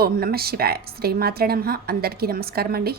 ఓం నమ శివాయ. శ్రీమాత్రే నమః. అందరికీ నమస్కారం అండి.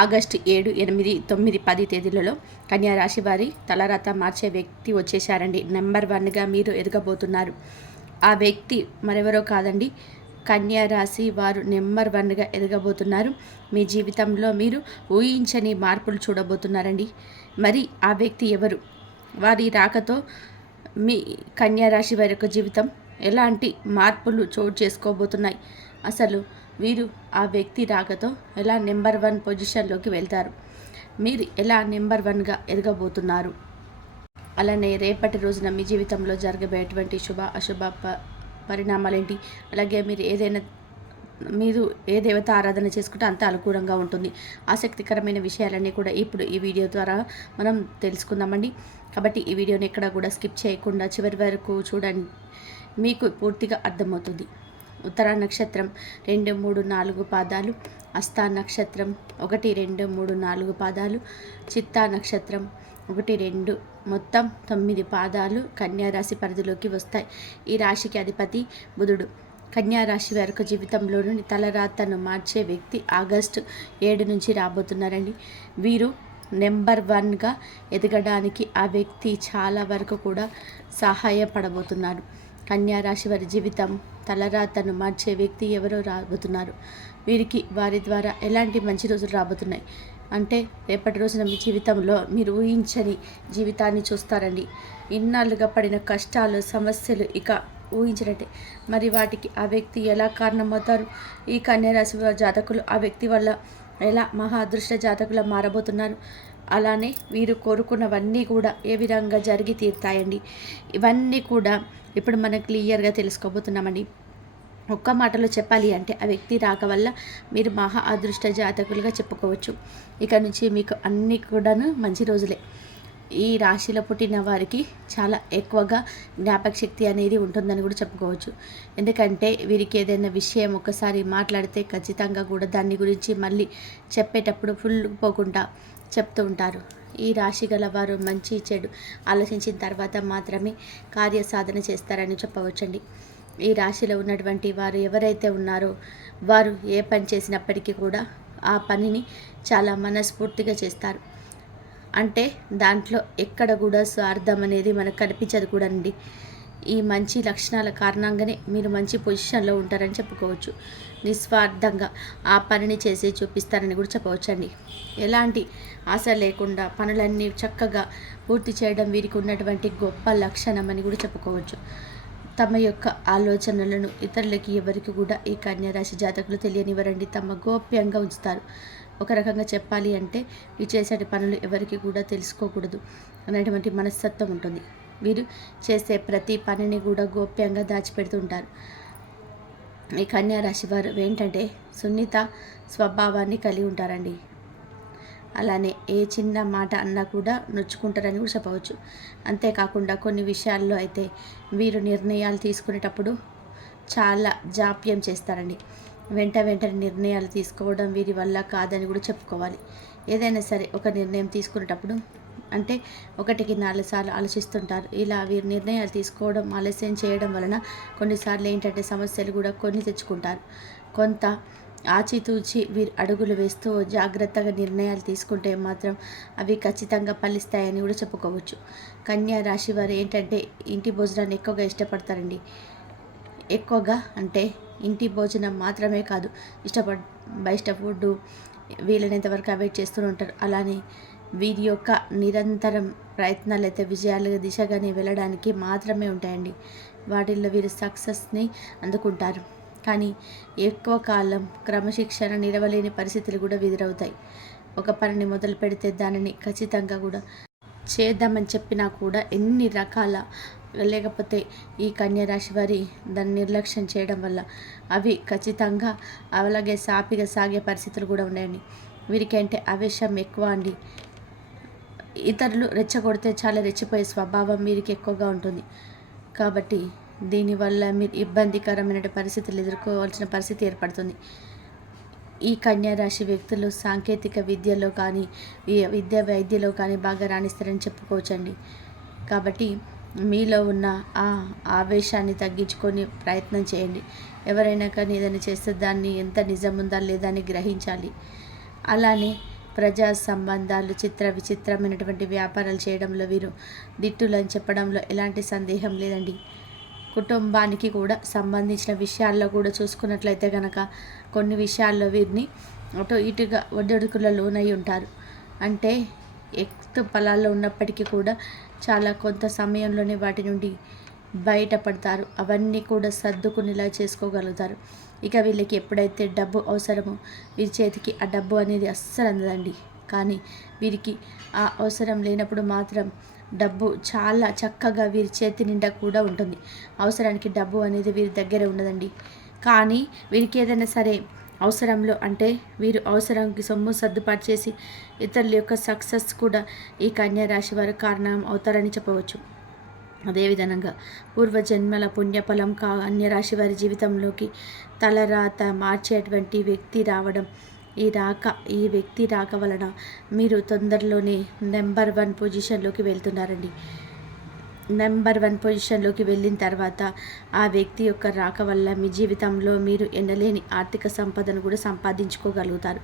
ఆగస్టు 7, 8, 9, 10 తేదీలలో కన్యారాశి వారి తలరాత మార్చే వ్యక్తి వచ్చేసారండి. నెంబర్ 1గా మీరు ఎదగబోతున్నారు. ఆ వ్యక్తి మరెవరో కాదండి, కన్యారాశి వారు నెంబర్ 1గా ఎదగబోతున్నారు. మీ జీవితంలో మీరు ఊహించని మార్పులు చూడబోతున్నారండి. మరి ఆ వ్యక్తి ఎవరు? వారి రాకతో మీ కన్యారాశి వారి యొక్క జీవితం ఎలాంటి మార్పులు చోటు చేసుకోబోతున్నాయి? అసలు వీరు ఆ వ్యక్తి రాకతో ఎలా నెంబర్ 1 పొజిషన్లోకి వెళ్తారు? మీరు ఎలా నెంబర్ 1గా ఎదగబోతున్నారు? అలానే రేపటి రోజున మీ జీవితంలో జరగబోయేటువంటి శుభ అశుభ పరిణామాలేంటి? అలాగే మీరు ఏ దేవత ఆరాధన చేసుకుంటే అంత అనుకూలంగా ఉంటుంది. ఆసక్తికరమైన విషయాలన్నీ కూడా ఇప్పుడు ఈ వీడియో ద్వారా మనం తెలుసుకుందామండి. కాబట్టి ఈ వీడియోని ఎక్కడ కూడా స్కిప్ చేయకుండా చివరి వరకు చూడండి, మీకు పూర్తిగా అర్థమవుతుంది. ఉత్తరా నక్షత్రం 2, 3, 4 పాదాలు, హస్తా నక్షత్రం 1, 2, 3, 4 పాదాలు, చిత్తా నక్షత్రం 1, 2 మొత్తం 9 పాదాలు కన్యారాశి పరిధిలోకి వస్తాయి. ఈ రాశికి అధిపతి బుధుడు. కన్యారాశి వారి జీవితంలోని తలరాతను మార్చే వ్యక్తి ఆగస్టు 7 నుంచి రాబోతున్నారండి. వీరు నెంబర్ 1గా ఎదగడానికి ఆ వ్యక్తి చాలా వరకు కూడా సహాయపడబోతున్నారు. కన్యారాశి వారి జీవితం తలరాతను మార్చే వ్యక్తి ఎవరో రాబోతున్నారు. వీరికి వారి ద్వారా ఎలాంటి మంచి రోజులు రాబోతున్నాయి అంటే, రేపటి రోజున మీ జీవితంలో మీరు ఊహించని జీవితాన్ని చూస్తారండి. ఇన్నాళ్ళుగా పడిన కష్టాలు, సమస్యలు ఇక ఊహించినట్టే. మరి వాటికి ఆ వ్యక్తి ఎలా కారణమవుతారు? ఈ కన్యారాశి జాతకులు ఆ వ్యక్తి వల్ల ఎలా మహా అదృష్ట జాతకులు మారబోతున్నారు? అలానే వీరు కోరుకున్నవన్నీ కూడా ఏ విధంగా జరిగి తీరుతాయండి? ఇవన్నీ కూడా ఇప్పుడు మనం క్లియర్గా తెలుసుకోబోతున్నామండి. ఒక్క మాటలో చెప్పాలి అంటే, ఆ వ్యక్తి రాక వల్ల మీరు మహా అదృష్ట జాతకులుగా చెప్పుకోవచ్చు. ఇక నుంచి మీకు అన్నీ కూడాను మంచి రోజులే. ఈ రాశిలో పుట్టిన వారికి చాలా ఎక్కువగా జ్ఞాపక శక్తి అనేది ఉంటుందని కూడా చెప్పుకోవచ్చు. ఎందుకంటే వీరికి ఏదైనా విషయం ఒకసారి మాట్లాడితే ఖచ్చితంగా కూడా దాని గురించి మళ్ళీ చెప్పేటప్పుడు ఫుల్ పోకుండా చెప్తూ ఉంటారు. ఈ రాశి గల వారు మంచి చెడు ఆలోచించిన తర్వాత మాత్రమే కార్యసాధన చేస్తారని చెప్పవచ్చండి. ఈ రాశిలో ఉన్నటువంటి వారు ఎవరైతే ఉన్నారో వారు ఏ పని చేసినప్పటికీ కూడా ఆ పనిని చాలా మనస్ఫూర్తిగా చేస్తారు. అంటే దాంట్లో ఎక్కడ కూడా స్వార్థం అనేది మనకు కనిపించదు కూడా అండి. ఈ మంచి లక్షణాల కారణంగానే మీరు మంచి పొజిషన్లో ఉంటారని చెప్పుకోవచ్చు. నిస్వార్థంగా ఆ పనిని చేసి చూపిస్తారని కూడా చెప్పవచ్చండి. ఎలాంటి ఆశ లేకుండా పనులన్నీ చక్కగా పూర్తి చేయడం వీరికి ఉన్నటువంటి గొప్ప లక్షణం అని కూడా చెప్పుకోవచ్చు. తమ యొక్క ఆలోచనలను ఇతరులకి ఎవరికి కూడా ఈ కన్యారాశి జాతకులు తెలియనివ్వరండి. తమ గోప్యంగా ఉంచుతారు. ఒక రకంగా చెప్పాలి అంటే, ఈ చేసే పనులు ఎవరికి కూడా తెలుసుకోకూడదు అనేటువంటి మనస్తత్వం ఉంటుంది. వీరు చేసే ప్రతి పనిని కూడా గోప్యంగా దాచిపెడుతుంటారు. ఈ కన్యారాశి వారు ఏంటంటే సున్నిత స్వభావాన్ని కలిగి ఉంటారండి. అలానే ఏ చిన్న మాట అన్నా కూడా నొచ్చుకుంటారని కూడా చెప్పవచ్చు. అంతేకాకుండా కొన్ని విషయాల్లో అయితే వీరు నిర్ణయాలు తీసుకునేటప్పుడు చాలా జాప్యం చేస్తారండి. వెంటనే నిర్ణయాలు తీసుకోవడం వీరి వల్ల కాదని కూడా చెప్పుకోవాలి. ఏదైనా సరే ఒక నిర్ణయం తీసుకునేటప్పుడు అంటే 1కి 4 సార్లు ఆలోచిస్తుంటారు. ఇలా వీరు నిర్ణయాలు తీసుకోవడం ఆలస్యం చేయడం వలన కొన్నిసార్లు ఏంటంటే సమస్యలు కూడా కొని తెచ్చుకుంటారు. కొంత ఆచితూచి వీరు అడుగులు వేస్తూ జాగ్రత్తగా నిర్ణయాలు తీసుకుంటే మాత్రం అవి ఖచ్చితంగా ఫలిస్తాయని కూడా చెప్పుకోవచ్చు. కన్యా రాశి వారు ఏంటంటే ఇంటి భోజనాన్ని ఎక్కువగా ఇష్టపడతారండి. ఎక్కువగా అంటే ఇంటి భోజనం మాత్రమే కాదు, బయట ఫుడ్ వీలైనంత వరకు అవాయిడ్ చేస్తూ ఉంటారు. అలానే వీరి యొక్క నిరంతరం ప్రయత్నాలు అయితే విజయాల దిశగానే వెళ్ళడానికి మాత్రమే ఉంటాయండి. వాటిల్లో వీరు సక్సెస్ని అందుకుంటారు. కానీ ఎక్కువ కాలం క్రమశిక్షణ నిలవలేని పరిస్థితులు కూడా ఎదురవుతాయి. ఒక పనిని మొదలు పెడితే దానిని ఖచ్చితంగా కూడా చేద్దామని చెప్పినా కూడా ఎన్ని రకాల లేకపోతే ఈ కన్యారాశి వారి దాన్ని నిర్లక్ష్యం చేయడం వల్ల అవి ఖచ్చితంగా అలాగే సాపిగా సాగే పరిస్థితులు కూడా ఉన్నాయండి. వీరికి అంటే ఆవేశం ఎక్కువ అండి. ఇతరులు రెచ్చగొడితే చాలా రెచ్చిపోయే స్వభావం వీరికి ఎక్కువగా ఉంటుంది. కాబట్టి దీనివల్ల మీరు ఇబ్బందికరమైన పరిస్థితులు ఎదుర్కోవాల్సిన పరిస్థితి ఏర్పడుతుంది. ఈ కన్యారాశి వ్యక్తులు సాంకేతిక విద్యలో కానీ వైద్యలో కానీ బాగా రాణిస్తారని చెప్పుకోవచ్చండి. కాబట్టి మీలో ఉన్న ఆ ఆవేశాన్ని తగ్గించుకొని ప్రయత్నం చేయండి. ఎవరైనా కానీ ఏదైనా చేస్తే దాన్ని ఎంత నిజం ఉందా లేదా అని గ్రహించాలి. అలానే ప్రజా సంబంధాలు విచిత్రమైనటువంటి వ్యాపారాలు చేయడంలో వీరు దిట్టులని చెప్పడంలో ఎలాంటి సందేహం లేదండి. కుటుంబానికి కూడా సంబంధించిన విషయాల్లో కూడా చూసుకున్నట్లయితే కనుక కొన్ని విషయాల్లో వీరిని అటు ఇటుగా ఒడిదుడుకుల లోనై ఉంటారు. అంటే ఎత్తు పొలాల్లో ఉన్నప్పటికీ కూడా చాలా కొంత సమయంలోనే వాటి నుండి బయటపడతారు. అవన్నీ కూడా సర్దుకునేలా చేసుకోగలుగుతారు. ఇక వీళ్ళకి ఎప్పుడైతే డబ్బు అవసరమో వీరి చేతికి ఆ డబ్బు అనేది అస్సలు అందదండి. కానీ వీరికి ఆ అవసరం లేనప్పుడు మాత్రం డబ్బు చాలా చక్కగా వీరి చేతి నిండా కూడా ఉంటుంది. అవసరానికి డబ్బు అనేది వీరి దగ్గర ఉండదండి. కానీ వీరికి ఏదైనా సరే అవసరంలో అంటే వీరు అవసరానికి సొమ్ము సర్దుబాటు చేసి ఇతరుల యొక్క సక్సెస్ కూడా ఈ కన్యా రాశి వారు కారణం అవుతారని చెప్పవచ్చు. అదేవిధంగా పూర్వజన్మల పుణ్యఫలం కన్యరాశి వారి జీవితంలోకి తలరాత మార్చేటువంటి వ్యక్తి రావడం, ఈ వ్యక్తి రాక వలన మీరు తొందరలోనే నెంబర్ 1 పొజిషన్లోకి వెళ్తున్నారండి. నెంబర్ 1 పొజిషన్లోకి వెళ్ళిన తర్వాత ఆ వ్యక్తి యొక్క రాక వల్ల మీ జీవితంలో మీరు ఎన్నలేని ఆర్థిక సంపదను కూడా సంపాదించుకోగలుగుతారు.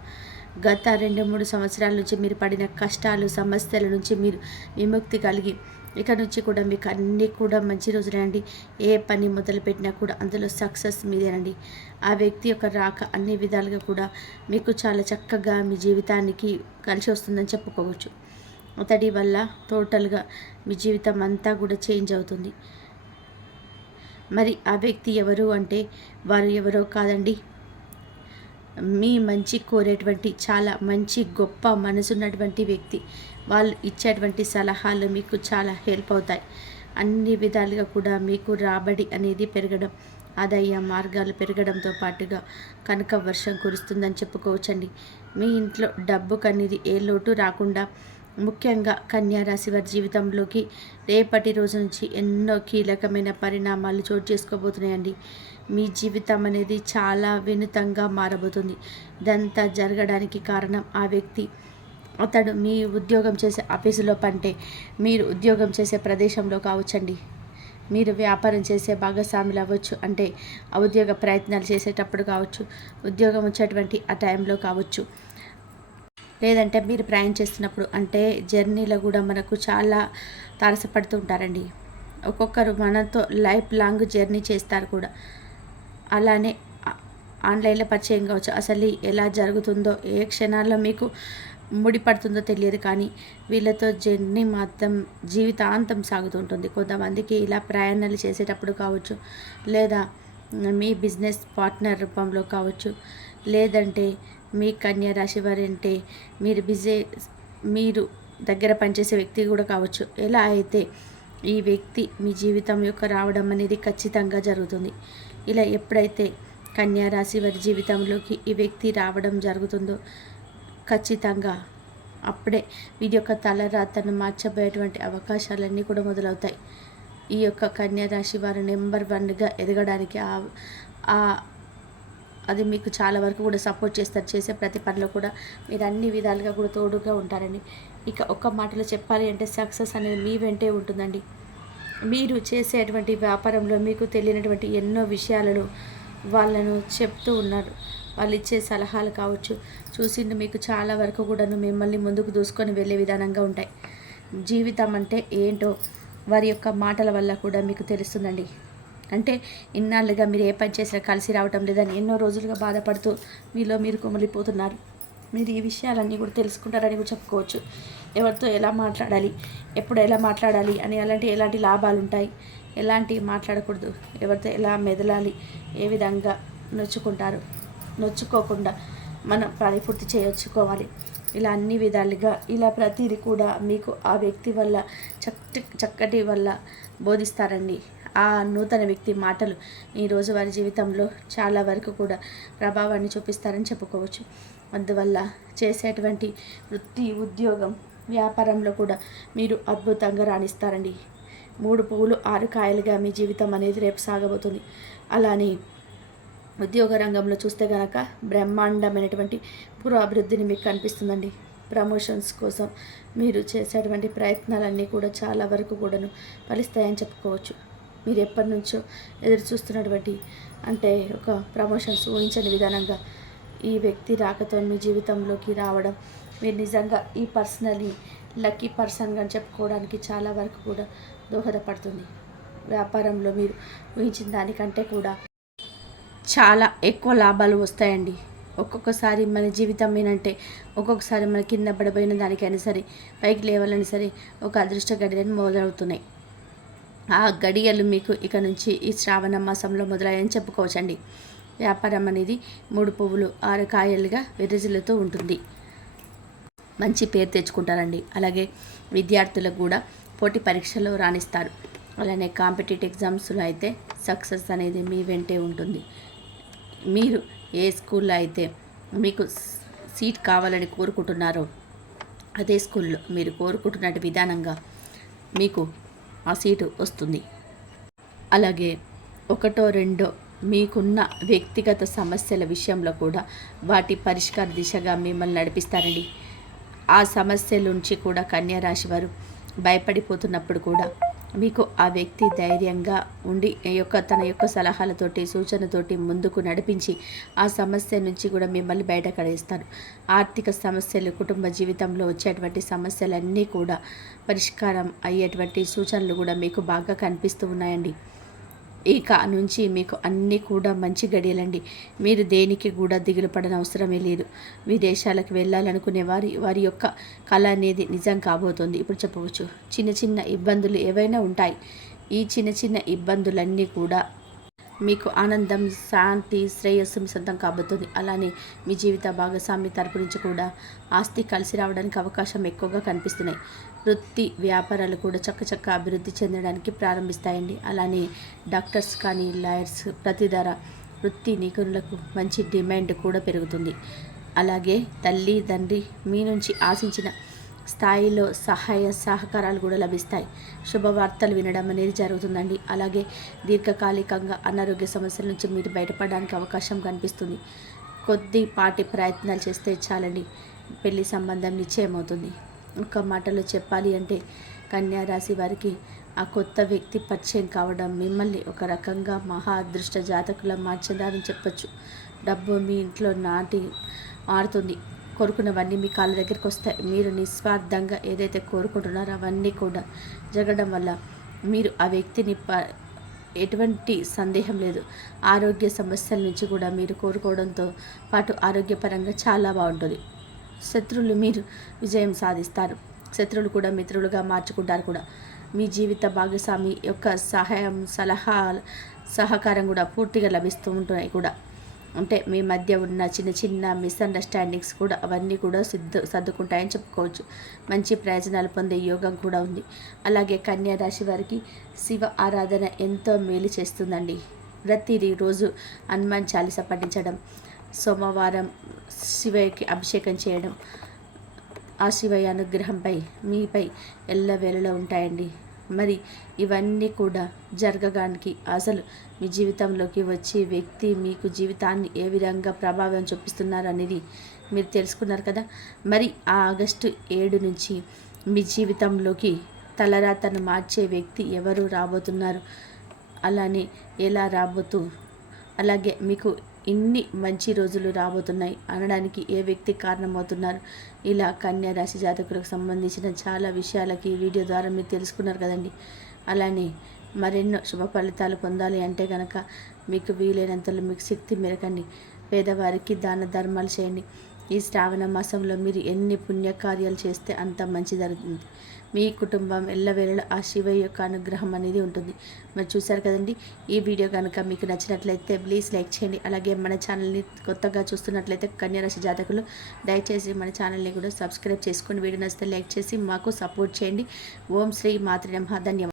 గత 2-3 సంవత్సరాల నుంచి మీరు పడిన కష్టాలు సమస్యల నుంచి మీరు విముక్తి కలిగి ఇక నుంచి కూడా మీకు అన్నీ కూడా మంచి రోజులేనండి. ఏ పని మొదలుపెట్టినా కూడా అందులో సక్సెస్ మీదేనండి. ఆ వ్యక్తి యొక్క రాక అన్ని విధాలుగా కూడా మీకు చాలా చక్కగా మీ జీవితానికి కలిసి వస్తుందని చెప్పుకోవచ్చు. అతడి వల్ల టోటల్గా మీ జీవితం అంతా కూడా చేంజ్ అవుతుంది. మరి ఆ వ్యక్తి ఎవరు అంటే వారు ఎవరో కాదండి, మీ మంచి కోరేటువంటి చాలా మంచి గొప్ప మనసున్నటువంటి వ్యక్తి. వాళ్ళు ఇచ్చేటువంటి సలహాలు మీకు చాలా హెల్ప్ అవుతాయి. అన్ని విధాలుగా కూడా మీకు రాబడి అనేది పెరగడం, ఆదాయ మార్గాలు పెరగడంతో పాటుగా కనుక వర్షం కురుస్తుందని చెప్పుకోవచ్చండి. మీ ఇంట్లో డబ్బుకు అనేది ఏ లోటు రాకుండా ముఖ్యంగా కన్యా రాశి వారి జీవితంలోకి రేపటి రోజు నుంచి ఎన్నో కీలకమైన పరిణామాలు చోటు చేసుకోబోతున్నాయండి. మీ జీవితం అనేది చాలా వినూతంగా మారబోతుంది. ఇదంతా జరగడానికి కారణం ఆ వ్యక్తి. అతడు మీ ఉద్యోగం చేసే ఆఫీసులో పంటే, మీరు ఉద్యోగం చేసే ప్రదేశంలో కావచ్చండి, మీరు వ్యాపారం చేసే భాగస్వాములు అవ్వచ్చు, అంటే ఆ ఉద్యోగ ప్రయత్నాలు చేసేటప్పుడు కావచ్చు, ఉద్యోగం వచ్చేటువంటి ఆ టైంలో కావచ్చు, లేదంటే మీరు ప్రయాణం చేస్తున్నప్పుడు, అంటే జర్నీలో కూడా మనకు చాలా తారసపడుతూ ఉంటారండి. ఒక్కొక్కరు మనతో లైఫ్ లాంగ్ జర్నీ చేస్తారు కూడా. అలానే ఆన్లైన్లో పరిచయం కావచ్చు. అసలు ఎలా జరుగుతుందో, ఏ క్షణాల్లో మీకు ముడిపడుతుందో తెలియదు, కానీ వీళ్ళతో జర్నీ మాత్రం జీవితాంతం సాగుతుంటుంది. కొంతమందికి ఇలా ప్రయాణాలు చేసేటప్పుడు కావచ్చు, లేదా మీ బిజినెస్ పార్ట్నర్ రూపంలో కావచ్చు, లేదంటే మీ కన్యా రాశి వారంటే మీరు దగ్గర పనిచేసే వ్యక్తి కూడా కావచ్చు. ఎలా అయితే ఈ వ్యక్తి మీ జీవితం యొక్క రావడం అనేది ఖచ్చితంగా జరుగుతుంది. ఇలా ఎప్పుడైతే కన్యా రాశి వారి జీవితంలోకి ఈ వ్యక్తి రావడం జరుగుతుందో ఖచ్చితంగా అప్పుడే వీరి యొక్క తలరాతను మార్చబోయేటువంటి అవకాశాలన్నీ కూడా మొదలవుతాయి. ఈ యొక్క కన్యా రాశి వారు నెంబర్ 1గా ఎదగడానికి అది మీకు చాలా వరకు కూడా సపోర్ట్ చేస్తారు. చేసే ప్రతి పనిలో కూడా మీరు అన్ని విధాలుగా కూడా తోడుగా ఉంటారండి. ఇక ఒక్క మాటలో చెప్పాలి అంటే సక్సెస్ అనేది మీ వెంటే ఉంటుందండి. మీరు చేసేటువంటి వ్యాపారంలో మీకు తెలియనటువంటి ఎన్నో విషయాలను వాళ్ళను చెప్తూ ఉన్నారు. వాళ్ళు ఇచ్చే సలహాలు కావచ్చు, చూసిండు మీకు చాలా వరకు కూడాను మిమ్మల్ని ముందుకు దూసుకొని వెళ్ళే విధానంగా ఉంటాయి. జీవితం అంటే ఏంటో వారి యొక్క మాటల వల్ల కూడా మీకు తెలుస్తుందండి. అంటే ఇన్నాళ్ళుగా మీరు ఏ పని చేసినా కలిసి రావటం లేదని ఎన్నో రోజులుగా బాధపడుతూ మీలో మీరు కుమిలిపోతున్నారు. మీరు ఈ విషయాలన్నీ కూడా తెలుసుకుంటారని కూడా చెప్పుకోవచ్చు. ఎవరితో ఎలా మాట్లాడాలి, ఎప్పుడు ఎలా మాట్లాడాలి అని, ఎలాంటి లాభాలు ఉంటాయి, ఎలాంటి మాట్లాడకూడదు, ఎవరితో ఎలా మెదలాలి, ఏ విధంగా నొచ్చుకోకుండా మనం పని పూర్తి చేయొచ్చుకోవాలి, ఇలా అన్ని విధాలుగా ఇలా ప్రతిదీ కూడా మీకు ఆ వ్యక్తి వల్ల చక్కటి వల్ల బోధిస్తారండి. ఆ నూతన వ్యక్తి మాటలు ఈ రోజువారి జీవితంలో చాలా వరకు కూడా ప్రభావాన్ని చూపిస్తారని చెప్పుకోవచ్చు. అందువల్ల చేసేటువంటి వృత్తి, ఉద్యోగం, వ్యాపారంలో కూడా మీరు అద్భుతంగా రాణిస్తారండి. 3 పువ్వులు 6 కాయలుగా మీ జీవితం అనేది రేపు సాగబోతుంది. అలానే ఉద్యోగ రంగంలో చూస్తే కనుక బ్రహ్మాండమైనటువంటి పురోభివృద్ధిని మీకు కనిపిస్తుందండి. ప్రమోషన్స్ కోసం మీరు చేసేటువంటి ప్రయత్నాలన్నీ కూడా చాలా వరకు కూడాను ఫలిస్తాయని చెప్పుకోవచ్చు. మీరు ఎప్పటి నుంచో ఎదురు చూస్తున్నటువంటి అంటే ఒక ప్రమోషన్స్ ఊహించని విధానంగా ఈ వ్యక్తి రాకతో మీ జీవితంలోకి రావడం, మీరు నిజంగా ఈ పర్సనల్ని లక్కీ పర్సన్గా చెప్పుకోవడానికి చాలా వరకు కూడా దోహదపడుతుంది. వ్యాపారంలో మీరు ఊహించిన దానికంటే కూడా చాలా ఎక్కువ లాభాలు వస్తాయండి. ఒక్కొక్కసారి మన జీవితం ఏంటంటే ఒక్కొక్కసారి మన కింద పడిపోయిన దానికైనా సరే పైకి లేవాలని సరే ఒక అదృష్ట గడియలు మొదలవుతున్నాయి. ఆ గడియలు మీకు ఇక నుంచి ఈ శ్రావణ మాసంలో మొదలయ్యని చెప్పుకోవచ్చండి. వ్యాపారం అనేది 3 పువ్వులు 6 కాయలుగా విరజిల్లుతూ ఉంటుంది. మంచి పేరు తెచ్చుకుంటారండి. అలాగే విద్యార్థులకు కూడా పోటీ పరీక్షల్లో రాణిస్తారు. అలానే కాంపిటేటివ్ ఎగ్జామ్స్లో అయితే సక్సెస్ అనేది మీ వెంటే ఉంటుంది. మీరు ఏ స్కూల్లో అయితే మీకు సీట్ కావాలని కోరుకుంటున్నారో అదే స్కూల్లో మీరు కోరుకుంటున్నట్టు విధానంగా మీకు ఆ సీటు వస్తుంది. అలాగే 1, 2 మీకున్న వ్యక్తిగత సమస్యల విషయంలో కూడా వాటి పరిష్కార దిశగా మిమ్మల్ని నడిపిస్తారండి. ఆ సమస్యల నుంచి కూడా కన్యా రాశి వారు భయపడిపోతున్నప్పుడు కూడా మీకు ఆ వ్యక్తి ధైర్యంగా ఉండి తన యొక్క సలహాలతోటి సూచనతోటి ముందుకు నడిపించి ఆ సమస్య నుంచి కూడా మిమ్మల్ని బయటపడేస్తారు. ఆర్థిక సమస్యలు, కుటుంబ జీవితంలో వచ్చేటువంటి సమస్యలన్నీ కూడా పరిష్కారం అయ్యేటువంటి సూచనలు కూడా మీకు బాగా కనిపిస్తూ ఉన్నాయండి. ఇక నుంచి మీకు అన్నీ కూడా మంచి గడియలండి. మీరు దేనికి కూడా దిగులు పడని అవసరమే లేదు. విదేశాలకు వెళ్ళాలనుకునే వారి యొక్క కళ అనేది నిజం కాబోతుంది. ఇప్పుడు చెప్పవచ్చు, చిన్న చిన్న ఇబ్బందులు ఏవైనా ఉంటాయి. ఈ చిన్న చిన్న ఇబ్బందులన్నీ కూడా మీకు ఆనందం, శాంతి, శ్రేయస్సు సొంతం కాబోతుంది. అలానే మీ జీవిత భాగస్వామి తరపు నుంచి కూడా ఆస్తి కలిసి రావడానికి అవకాశం ఎక్కువగా కనిపిస్తున్నాయి. వృత్తి వ్యాపారాలు కూడా చక్కచక్క అభివృద్ధి చెందడానికి ప్రారంభిస్తాయండి. అలానే డాక్టర్స్ కానీ, లాయర్స్, ప్రతిధార వృత్తి నిపుణులకు మంచి డిమాండ్ కూడా పెరుగుతుంది. అలాగే తల్లి, తండ్రి మీ నుంచి ఆశించిన స్థాయిలో సహాయ సహకారాలు కూడా లభిస్తాయి. శుభవార్తలు వినడం అనేది జరుగుతుందండి. అలాగే దీర్ఘకాలికంగా అనారోగ్య సమస్యల నుంచి మీరు బయటపడడానికి అవకాశం కనిపిస్తుంది. కొద్దిపాటి ప్రయత్నాలు చేస్తే చాలండి, పెళ్లి సంబంధం నిశ్చయమవుతుంది. ఒక మాటలో చెప్పాలి అంటే కన్యా రాశి వారికి ఆ కొత్త వ్యక్తి పరిచయం కావడం మిమ్మల్ని ఒక రకంగా మహా అదృష్ట జాతకులా మార్చదారని చెప్పచ్చు. డబ్బు మీ ఇంట్లో మారుతుంది. కోరుకున్నవన్నీ మీ కాళ్ళ దగ్గరికి వస్తాయి. మీరు నిస్వార్థంగా ఏదైతే కోరుకుంటున్నారో అవన్నీ కూడా జరగడం వల్ల మీరు ఆ వ్యక్తిని ఎటువంటి సందేహం లేదు, ఆరోగ్య సమస్యల నుంచి కూడా మీరు కోరుకోవడంతో పాటు ఆరోగ్యపరంగా చాలా బాగుంటుంది. శత్రువులు మీరు విజయం సాధిస్తారు. శత్రువులు కూడా మిత్రులుగా మార్చుకుంటారు కూడా. మీ జీవిత భాగస్వామి యొక్క సహాయం, సహకారం కూడా పూర్తిగా లభిస్తూ ఉంటున్నాయి కూడా. అంటే మీ మధ్య ఉన్న చిన్న చిన్న మిస్అండర్స్టాండింగ్స్ కూడా అవన్నీ కూడా సర్దుకుంటాయని చెప్పుకోవచ్చు. మంచి ప్రయోజనాలు పొందే యోగం కూడా ఉంది. అలాగే కన్యా రాశి వారికి శివ ఆరాధన ఎంతో మేలు చేస్తుందండి. ప్రతిరోజు హనుమాన్ చాలీస పఠించడం, సోమవారం శివయ్యకి అభిషేకం చేయడం ఆ శివయ్య అనుగ్రహంపై మీపై ఎల్లవేళలా ఉంటాయండి. మరి ఇవన్నీ కూడా జరగడానికి అసలు మీ జీవితంలోకి వచ్చే వ్యక్తి మీకు జీవితాన్ని ఏ విధంగా ప్రభావం చూపిస్తున్నారు అనేది మీరు తెలుసుకున్నారు కదా. మరి ఆ ఆగస్టు 7 నుంచి మీ జీవితంలోకి తలరాతను మార్చే వ్యక్తి ఎవరు రాబోతున్నారు, అలానే ఎలా అలాగే మీకు ఇన్ని మంచి రోజులు రాబోతున్నాయి అనడానికి ఏ వ్యక్తి కారణమవుతున్నారు, ఇలా కన్యా రాశి జాతకులకు సంబంధించిన చాలా విషయాలకి ఈ వీడియో ద్వారా మీరు తెలుసుకున్నారు కదండి. అలానే మరెన్నో శుభ ఫలితాలు పొందాలి అంటే కనుక మీకు వీలైనంతలో మీకు శక్తి మేరకండి పేదవారికి దాన ధర్మాలు చేయండి. ఈ శ్రావణ మాసంలో మీరు ఎన్ని పుణ్యకార్యాలు చేస్తే అంత మంచి జరుగుతుంది. మీ కుటుంబం ఎల్లవేళలా ఆ శివయ్య యొక్క అనుగ్రహం అనేది ఉంటుంది. మరి చూసారు కదండి. ఈ వీడియో కనుక మీకు నచ్చినట్లయితే ప్లీజ్ లైక్ చేయండి. అలాగే మన ఛానల్ని కొత్తగా చూస్తున్నట్లయితే కన్యా రాశి జాతకులు దయచేసి మన ఛానల్ని కూడా సబ్స్క్రైబ్ చేసుకొని వీడియో నచ్చితే లైక్ చేసి మాకు సపోర్ట్ చేయండి. ఓం శ్రీ మాత్రే నమః. ధన్యవాదాలు.